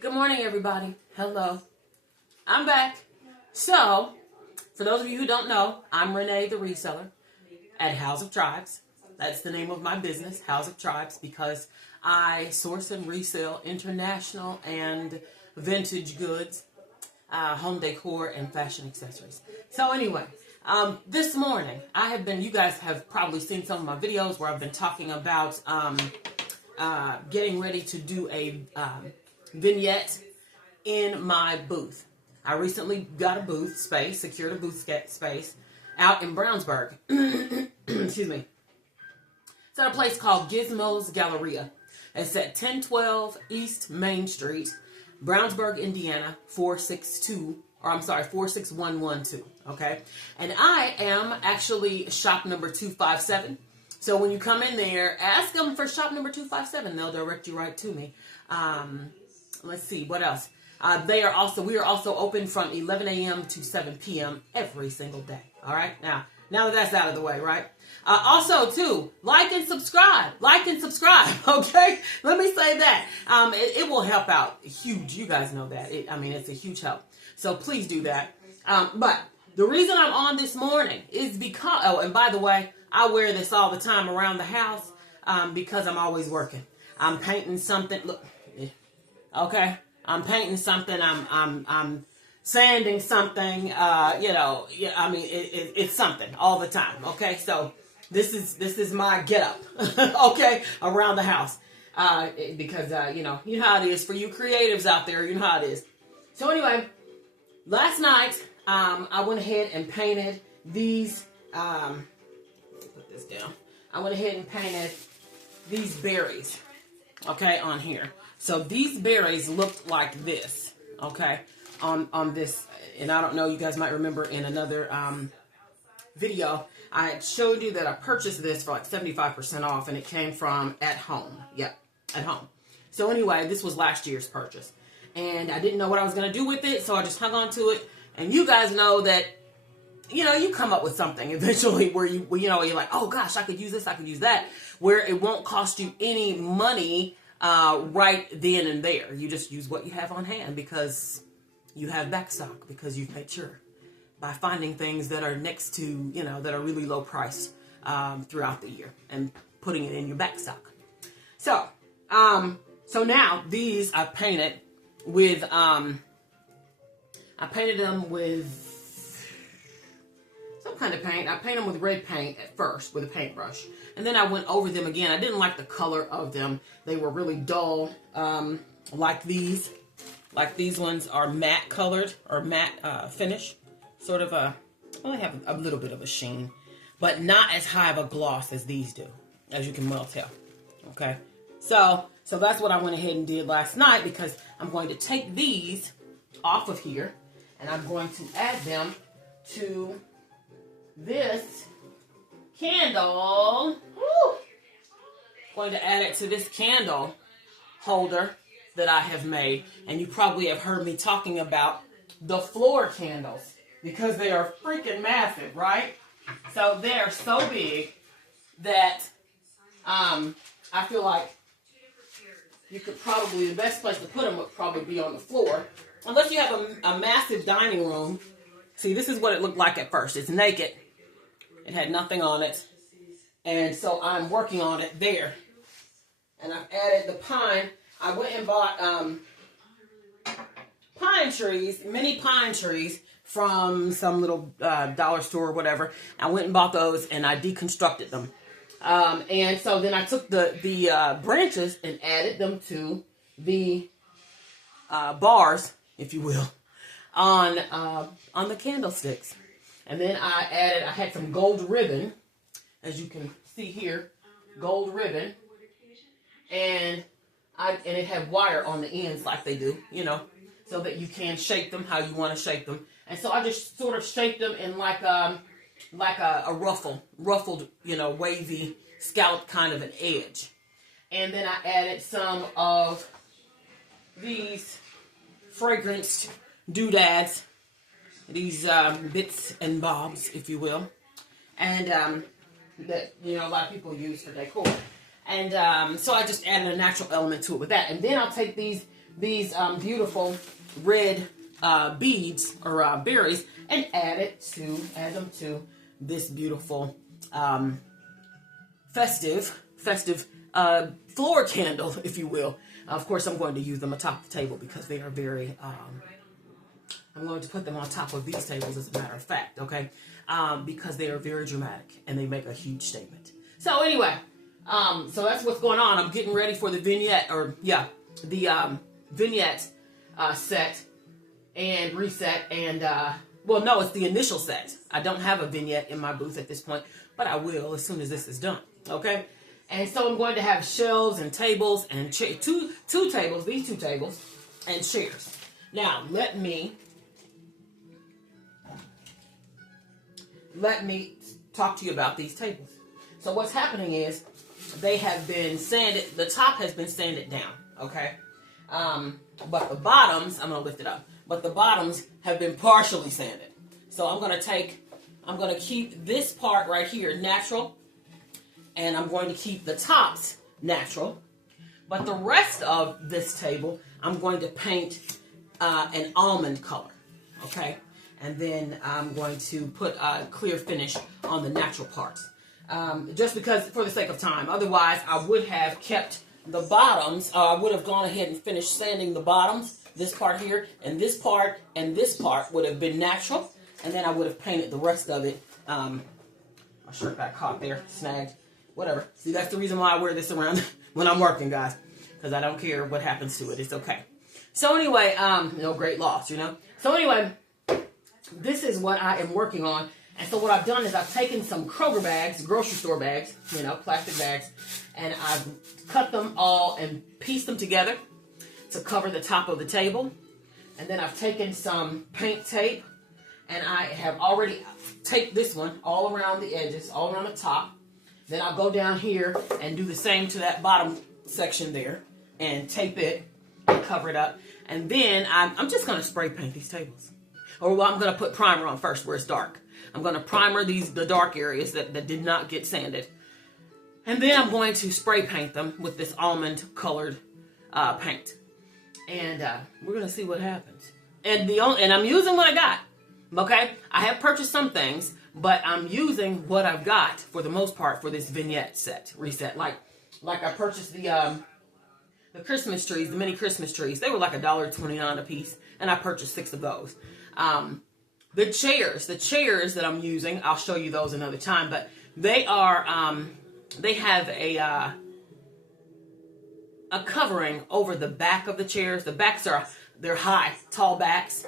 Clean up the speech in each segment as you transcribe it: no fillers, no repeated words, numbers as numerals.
Good morning, everybody. Hello. I'm back. So, for those of you who don't know, I'm Renee, the reseller at HOWZ of TRIBZ. That's the name of my business, HOWZ of TRIBZ, because I source and resell international and vintage goods, home decor, and fashion accessories. So anyway, this morning, you guys have probably seen some of my videos where I've been talking about getting ready to do a vignette in my booth. I recently got a booth space, secured a booth space out in Brownsburg. Excuse me. It's at a place called Gizmo's Galleria. It's at 1012 East Main Street, Brownsburg, Indiana, 46112. Okay. And I am actually shop number 257. So when you come in there, ask them for shop number 257. They'll direct you right to me. Let's see, what else? We are also open from 11 a.m. to 7 p.m. every single day. All right. Now that that's out of the way, right? Also, too, like and subscribe. Okay. Let me say that. It will help out huge. You guys know that. It's a huge help. So please do that. But the reason I'm on this morning is because, oh, and by the way, I wear this all the time around the house, because I'm always working. I'm painting something. Look, okay. I'm painting something. I'm sanding something. It's something all the time. Okay, so this is my get up. Okay, around the house, because you know how it is for you creatives out there. You know how it is. So anyway, last night I went ahead and painted these. Put this down. I went ahead and painted these berries. Okay, on here. So these berries looked like this, okay, on this, and I don't know, you guys might remember in another video, I had showed you that I purchased this for like 75% off, and it came from At Home. Yep, At Home. So anyway, this was last year's purchase, and I didn't know what I was going to do with it, so I just hung on to it, and you guys know that, you know, you come up with something eventually where you're like, oh gosh, I could use this, I could use that, where it won't cost you any money right then and there. You just use what you have on hand because you have backstock, because you've made sure by finding things that are next to, that are really low price throughout the year and putting it in your backstock. So, now these I painted with, I painted them with some kind of paint. I painted them with red paint at first with a paintbrush. And then I went over them again. I didn't like the color of them. They were really dull, like these. Like these ones are matte colored or matte finish. Sort of they have a little bit of a sheen. But not as high of a gloss as these do, as you can well tell. Okay? So that's what I went ahead and did last night, because I'm going to take these off of here. And I'm going to add them to this candle. Woo! Going to add it to this candle holder that I have made. And you probably have heard me talking about the floor candles, because they are freaking massive, right? So they are so big that I feel like you could probably, the best place to put them would probably be on the floor. Unless you have a massive dining room. See, this is what it looked like at first. It's naked. It had nothing on it. And so I'm working on it there. And I've added the pine. I went and bought pine trees, mini pine trees from some little dollar store or whatever. I went and bought those, and I deconstructed them. And so then I took the branches and added them to the bars, if you will, on the candlesticks. And then I had some gold ribbon, as you can see here, gold ribbon, and it had wire on the ends like they do, so that you can shape them how you want to shape them. And so I just sort of shaped them in like a ruffled, wavy scallop kind of an edge. And then I added some of these fragranced doodads, these bits and bobs, if you will, and that a lot of people use for decor. And so I just added a natural element to it with that. And then I'll take these beautiful red beads or berries and add them to this beautiful festive floor candle, if you will. Of course, I'm going to use them atop the table because they are very, I'm going to put them on top of these tables, as a matter of fact, okay? Because they are very dramatic and they make a huge statement. So anyway, so that's what's going on. I'm getting ready for the vignette, the vignette set and reset. And, well, no, it's the initial set. I don't have a vignette in my booth at this point, but I will as soon as this is done, okay? And so I'm going to have shelves and tables and two tables, these two tables, and chairs. Now, let me talk to you about these tables. So what's happening is they have been sanded, the top has been sanded down, okay? But the bottoms, I'm going to lift it up, but the bottoms have been partially sanded. So I'm going to keep this part right here natural, and I'm going to keep the tops natural. But the rest of this table, I'm going to paint an almond color, okay? And then I'm going to put a clear finish on the natural parts. Just because, for the sake of time. Otherwise, I would have kept the bottoms. I would have gone ahead and finished sanding the bottoms. This part here, and this part would have been natural. And then I would have painted the rest of it. My shirt got caught there, snagged, whatever. See, that's the reason why I wear this around when I'm working, guys. Because I don't care what happens to it. It's okay. So anyway, no great loss, you know. So anyway, this is what I am working on. And so what I've done is I've taken some Kroger bags, grocery store bags, you know, plastic bags, and I've cut them all and pieced them together to cover the top of the table. And then I've taken some paint tape, and I have already taped this one all around the edges, all around the top. Then I'll go down here and do the same to that bottom section there and tape it and cover it up. And then I'm just going to spray paint these tables. Or well, I'm going to put primer on first where it's dark. I'm going to primer the dark areas that did not get sanded. And then I'm going to spray paint them with this almond colored paint. And we're going to see what happens. And I'm using what I got. Okay? I have purchased some things, but I'm using what I've got for the most part for this vignette reset. Like I purchased the Christmas trees, the mini Christmas trees. They were like $1.29 a piece, and I purchased 6 of those. The chairs that I'm using, I'll show you those another time, but they are, they have a covering over the back of the chairs. The backs they're high, tall backs,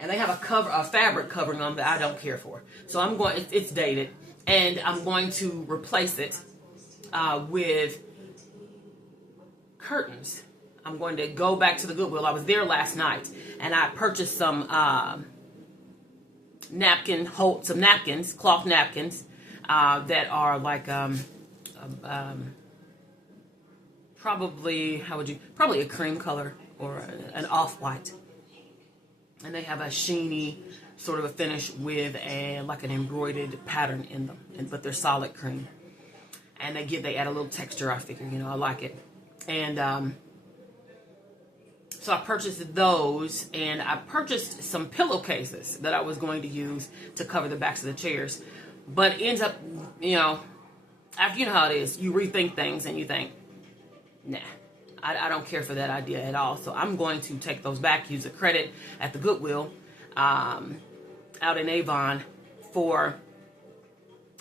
and they have a fabric covering on that I don't care for. So it's dated, and I'm going to replace it with curtains. I'm going to go back to the Goodwill. I was there last night, and I purchased some napkins, cloth napkins that are like probably a cream color or an off-white, and they have a sheeny sort of a finish with like an embroidered pattern in them, but they're solid cream, and they add a little texture. I figure, you know, I like it. And so I purchased those, and I purchased some pillowcases that I was going to use to cover the backs of the chairs. But it ends up, you know, after, you know how it is, you rethink things and you think, nah, I don't care for that idea at all. So I'm going to take those back, use a credit at the Goodwill out in Avon for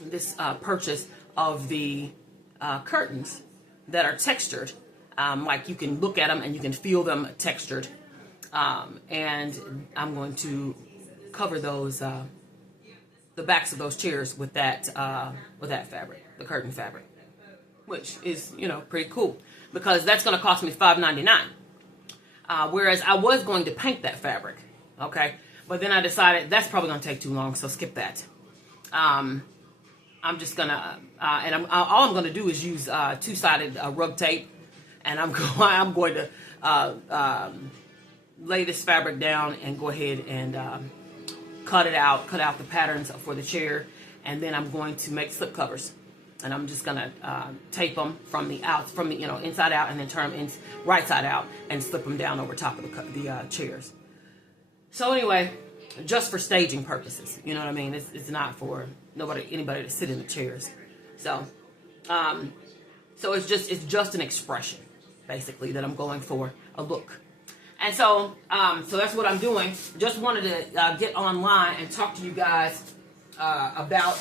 this purchase of the curtains that are textured. Like you can look at them and you can feel them textured. And I'm going to cover those, the backs of those chairs with that fabric, the curtain fabric, which is, you know, pretty cool because that's going to cost me $5.99. Whereas I was going to paint that fabric. Okay. But then I decided that's probably going to take too long. So skip that. I'm just going to, all I'm going to do is use, two-sided rug tape. And I'm going to lay this fabric down and go ahead and cut out the patterns for the chair, and then I'm going to make slip covers and I'm just gonna tape them from the inside out, and then turn them right side out and slip them down over top of the chairs. So anyway, just for staging purposes, you know what I mean? It's not for anybody to sit in the chairs. So, so it's just an expression, basically, that I'm going for a look. And so, so that's what I'm doing. Just wanted to get online and talk to you guys about,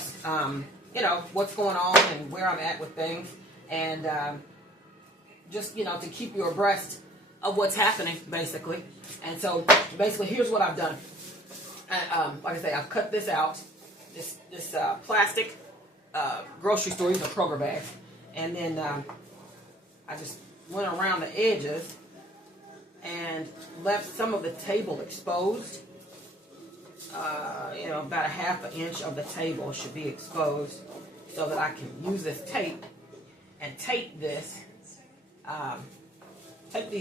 what's going on and where I'm at with things, and just, to keep you abreast of what's happening, basically. And so, basically, here's what I've done. Like I say, I've cut this out, this plastic grocery store, these are Kroger bags, and then I just went around the edges and left some of the table exposed. About a ½ inch of the table should be exposed, so that I can use this tape and tape these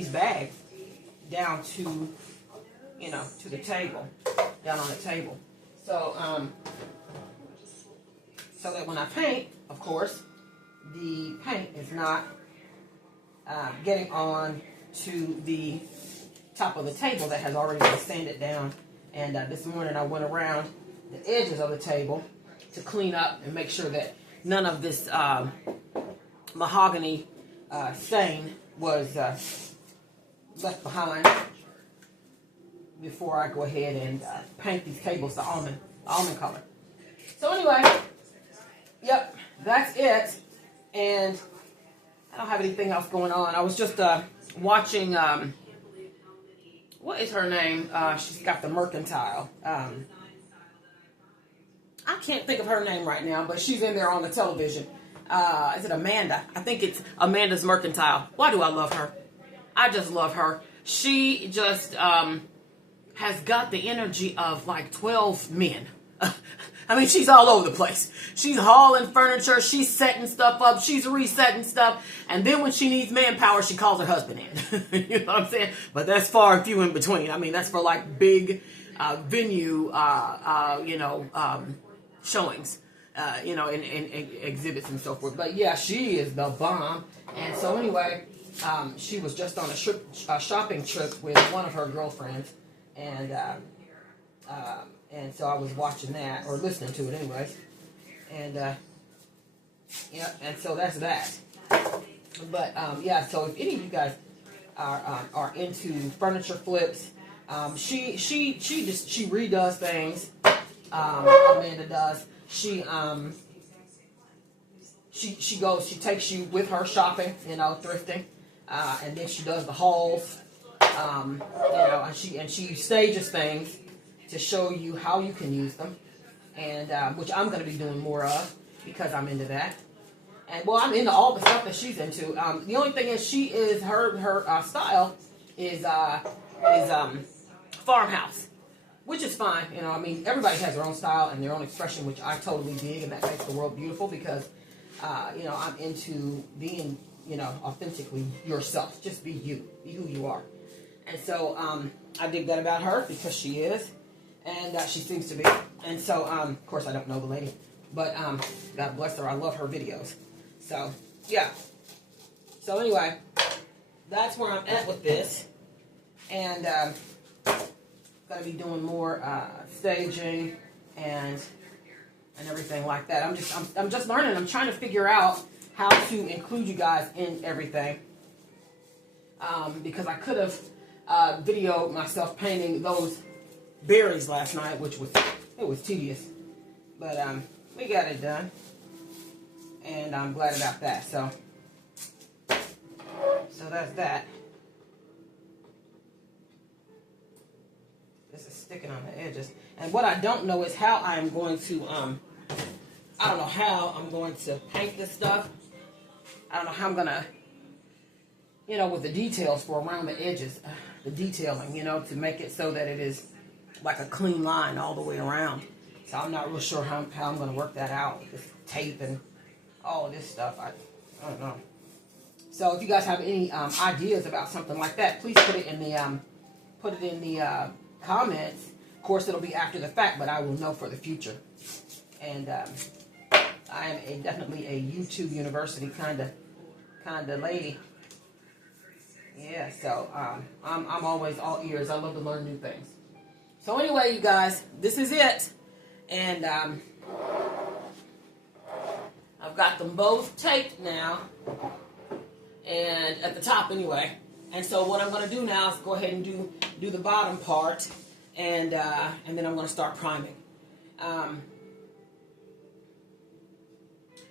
bags down to the table, down on the table. So, so that when I paint, of course, the paint is not getting on to the top of the table that has already been sanded down. And this morning I went around the edges of the table to clean up and make sure that none of this mahogany stain was left behind before I go ahead and paint these tables the almond color. So anyway, yep, that's it. And I don't have anything else going on. I was just watching, what is her name? She's got the Mercantile. I can't think of her name right now, but she's in there on the television. Is it Amanda? I think it's Amanda's Mercantile. Why do I love her? I just love her. She just has got the energy of like 12 men. I mean, she's all over the place. She's hauling furniture. She's setting stuff up. She's resetting stuff. And then when she needs manpower, she calls her husband in. You know what I'm saying? But that's far and few in between. I mean, that's for like big venue, showings, and exhibits and so forth. But yeah, she is the bomb. And so anyway, she was just on a shopping trip with one of her girlfriends. And so I was watching that, or listening to it anyways. And, and so that's that. But, so if any of you guys are into furniture flips, she redoes things. Amanda does. She takes you with her shopping, thrifting. And then she does the hauls. And she stages things to show you how you can use them, and which I'm going to be doing more of because I'm into that. And well, I'm into all the stuff that she's into. The only thing is her style is farmhouse, which is fine. I mean, everybody has their own style and their own expression, which I totally dig, and that makes the world beautiful because I'm into being authentically yourself. Just be you, be who you are. And so I dig that about her because she is. And she seems to be. And so, of course, I don't know the lady. But God bless her. I love her videos. So, yeah. So, anyway, that's where I'm at with this. And going to be doing more staging and everything like that. I'm just learning. I'm trying to figure out how to include you guys in everything. Because I could have videoed myself painting those berries last night, which was tedious, but we got it done, and I'm glad about that. So that's that. This is sticking on the edges, and what I don't know is how I'm going to I don't know how I'm going to paint this stuff. I don't know how I'm gonna with the details for around the edges, the detailing, to make it so that it is like a clean line all the way around. So I'm not real sure how I'm going to work that out with this tape and all of this stuff. I don't know. So if you guys have any ideas about something like that, please put it in the comments. Of course, it'll be after the fact, but I will know for the future. And I am definitely a YouTube University kind of lady. Yeah, so I'm always all ears. I love to learn new things. So anyway, you guys, this is it. And I've got them both taped now. And at the top anyway. And so what I'm going to do now is go ahead and do the bottom part. And then I'm going to start priming.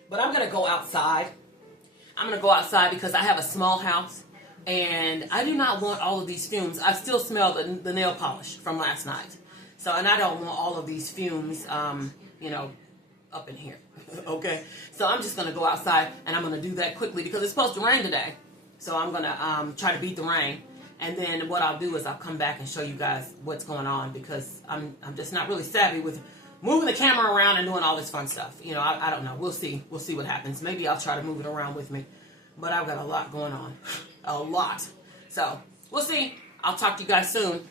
But I'm going to go outside. I'm going to go outside because I have a small house. And I do not want all of these fumes. I still smell the nail polish from last night. So, and I don't want all of these fumes, you know, up in here. Okay? So I'm just going to go outside and I'm going to do that quickly because it's supposed to rain today. So I'm going to try to beat the rain. And then what I'll do is I'll come back and show you guys what's going on because I'm just not really savvy with moving the camera around and doing all this fun stuff. You know, I don't know. We'll see. We'll see what happens. Maybe I'll try to move it around with me. But I've got a lot going on. A lot. So, we'll see. I'll talk to you guys soon.